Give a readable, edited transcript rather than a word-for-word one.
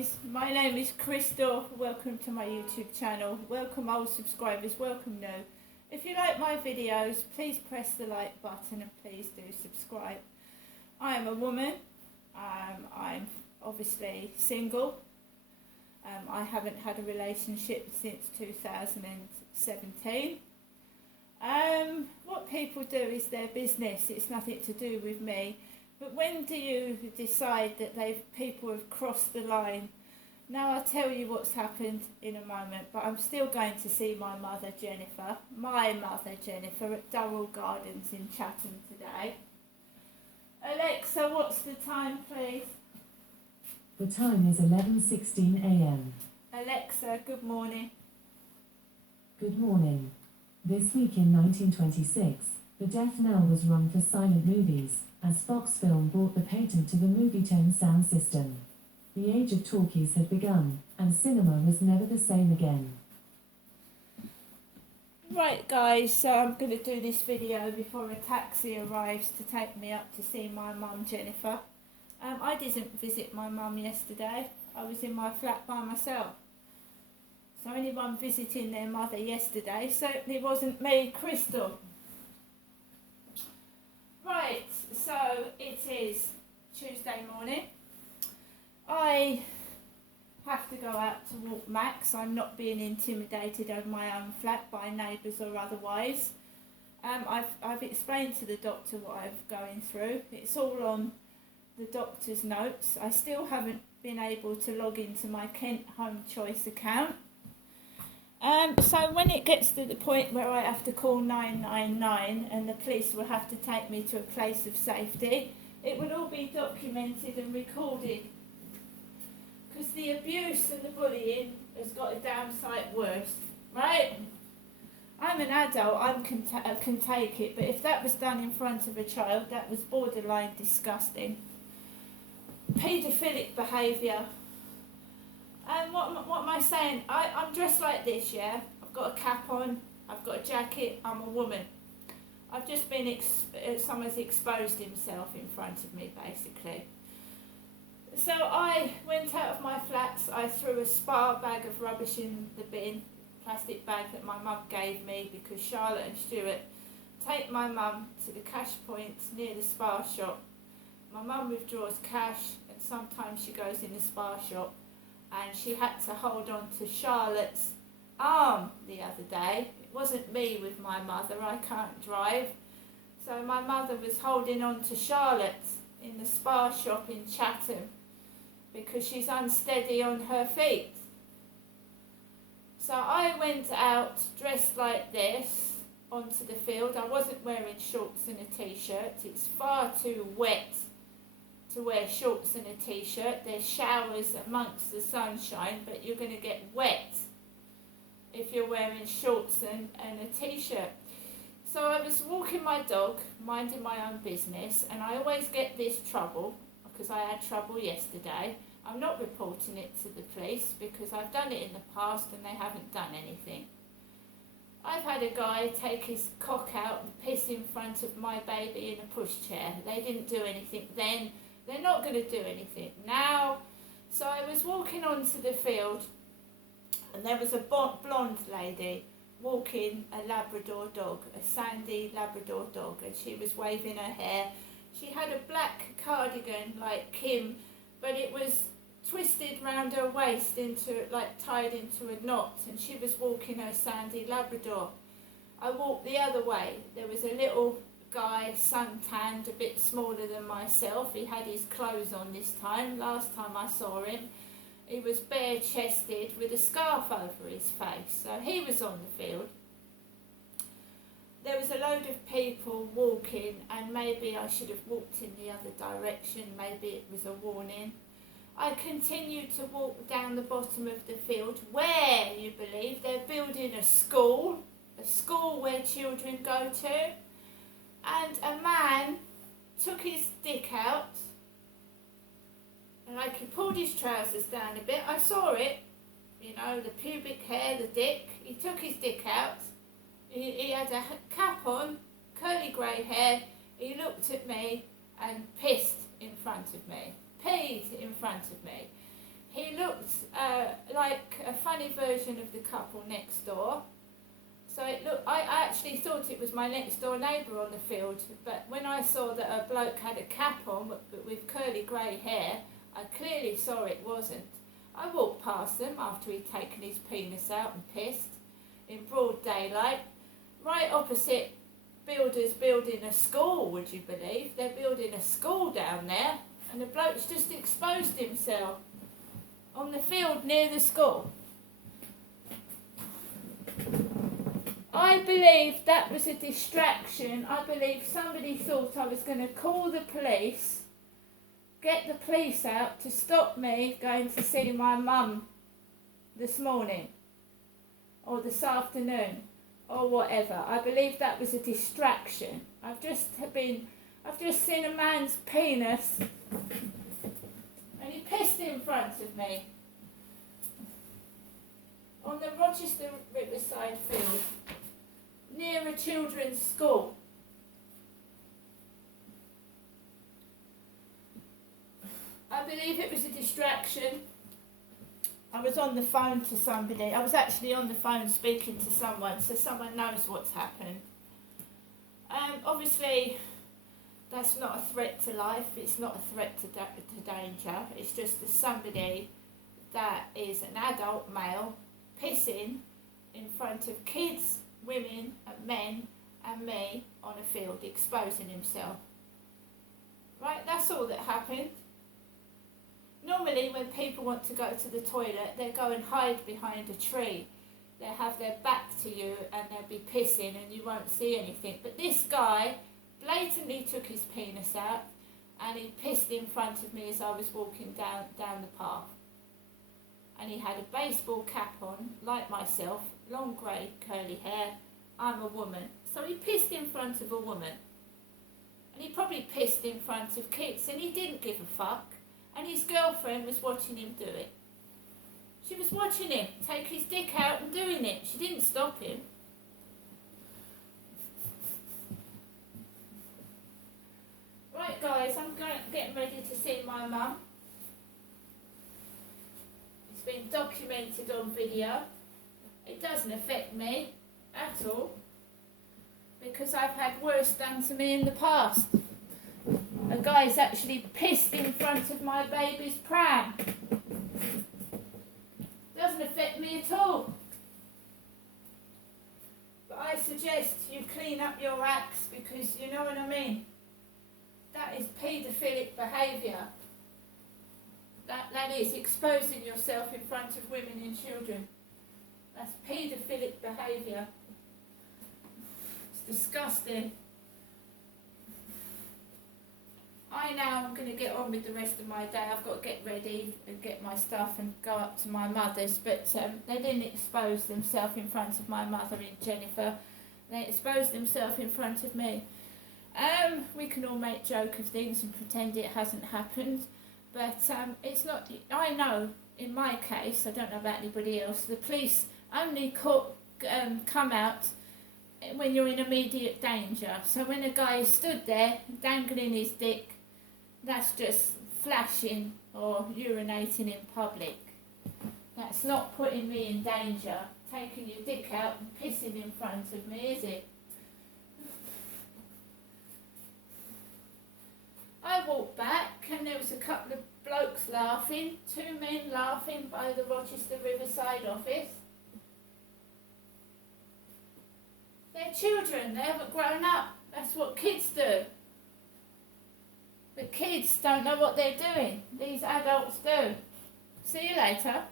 guys, my name is Crystal. Welcome to my YouTube channel. Welcome old subscribers, welcome new. If you like my videos, please press the like button and please do subscribe. I am a woman. I'm obviously single. I haven't had a relationship since 2017. What people do is their business. It's nothing to do with me. But when do you decide that people have crossed the line? Now I'll tell you what's happened in a moment, but I'm still going to see my mother Jennifer at Durrell Gardens in Chatham today. Alexa, what's the time, please? The time is 11:16 a.m. Alexa, good morning. Good morning. This week in 1926, the death knell was rung for silent movies, as Fox Film bought the patent to the Movietone sound system. The age of talkies had begun, and cinema was never the same again. Right guys, so I'm going to do this video before a taxi arrives to take me up to see my mum Jennifer. I didn't visit my mum yesterday. I was in my flat by myself. So anyone visiting their mother yesterday certainly wasn't me, Crystal. Right, so it is Tuesday morning. I have to go out to walk Max. I'm not being intimidated over my own flat by neighbours or otherwise. I've explained to the doctor what I'm going through. It's all on the doctor's notes. I still haven't been able to log into my Kent Home Choice account. So when it gets to the point where I have to call 999 and the police will have to take me to a place of safety, it will all be documented and recorded. Because the abuse and the bullying has got a damn sight worse, right? I'm an adult, I can take it, but if that was done in front of a child, that was borderline disgusting. Paedophilic behaviour. And what am I saying? I'm dressed like this, yeah? I've got a cap on, I've got a jacket, I'm a woman. I've just been, someone's exposed himself in front of me, basically. So I went out of my flats, I threw a Spar bag of rubbish in the bin, plastic bag that my mum gave me because Charlotte and Stuart take my mum to the cash point near the Spar shop. My mum withdraws cash and sometimes she goes in the Spar shop. And she had to hold on to Charlotte's arm the other day. It wasn't me with my mother, I can't drive. So my mother was holding on to Charlotte in the Spar shop in Chatham because she's unsteady on her feet. So I went out dressed like this onto the field. I wasn't wearing shorts and a t-shirt. It's far too wet to wear shorts and a t-shirt. There's showers amongst the sunshine, but you're going to get wet if you're wearing shorts and a t-shirt. So I was walking my dog, minding my own business, and I always get this trouble, because I had trouble yesterday. I'm not reporting it to the police, because I've done it in the past and they haven't done anything. I've had a guy take his cock out and piss in front of my baby in a pushchair. They didn't do anything then. They're not going to do anything now. So I was walking onto the field and there was a blonde lady walking a Labrador dog, a sandy Labrador dog, and she was waving her hair. She had a black cardigan like Kim, but it was twisted round her waist tied into a knot, and she was walking her sandy Labrador. I walked the other way. There was a little guy, suntanned, a bit smaller than myself. He had his clothes on this time. Last time I saw him, he was bare-chested with a scarf over his face. So he was on the field. There was a load of people walking, and maybe I should have walked in the other direction. Maybe it was a warning. I continued to walk down the bottom of the field where, you believe, they're building a school where children go to. And a man took his dick out, and like he pulled his trousers down a bit. I saw it, you know, the pubic hair, the dick. He took his dick out. He had a cap on, curly grey hair. He looked at me and pissed in front of me. Peed in front of me. he looked like a funny version of the couple next door. So I actually thought it was my next door neighbour on the field, but when I saw that a bloke had a cap on with curly grey hair, I clearly saw it wasn't. I walked past them after he'd taken his penis out and pissed, in broad daylight, right opposite builders building a school, would you believe? They're building a school down there, and the bloke's just exposed himself on the field near the school. I believe that was a distraction. I believe somebody thought I was going to call the police, get the police out to stop me going to see my mum this morning or this afternoon or whatever. I believe that was a distraction. I've just seen a man's penis and he pissed in front of me on the Rochester Riverside field near a children's school. I believe it was a distraction. I was on the phone to somebody. I was actually on the phone speaking to someone, so someone knows what's happened. Obviously, that's not a threat to life. It's not a threat to danger. It's just somebody that is an adult male pissing in front of kids, women, and men, and me on a field, exposing himself. Right, that's all that happened. Normally when people want to go to the toilet, they go and hide behind a tree. They have their back to you and they'll be pissing and you won't see anything. But this guy blatantly took his penis out and he pissed in front of me as I was walking down the path. And he had a baseball cap on, like myself, long grey curly hair. I'm a woman. So he pissed in front of a woman. And he probably pissed in front of kids and he didn't give a fuck. And his girlfriend was watching him do it. She was watching him take his dick out and doing it. She didn't stop him. Right guys, I'm getting ready to see my mum. It's been documented on video. It doesn't affect me at all because I've had worse done to me in the past. A guy's actually pissed in front of my baby's pram. Doesn't affect me at all. But I suggest you clean up your acts because you know what I mean. That is paedophilic behaviour. That is exposing yourself in front of women and children. That's paedophilic behaviour. It's disgusting. I now am going to get on with the rest of my day. I've got to get ready and get my stuff and go up to my mother's. But they didn't expose themselves in front of my mother and Jennifer. They exposed themselves in front of me. We can all make joke of things and pretend it hasn't happened. But it's not, I know in my case, I don't know about anybody else, the police only come out when you're in immediate danger. So when a guy is stood there dangling his dick, that's just flashing or urinating in public. That's not putting me in danger. Taking your dick out and pissing in front of me, is it? I walked back and there was a couple of blokes laughing, 2 men laughing by the Rochester Riverside office. They're children, they haven't grown up. That's what kids do. But kids don't know what they're doing. These adults do. See you later.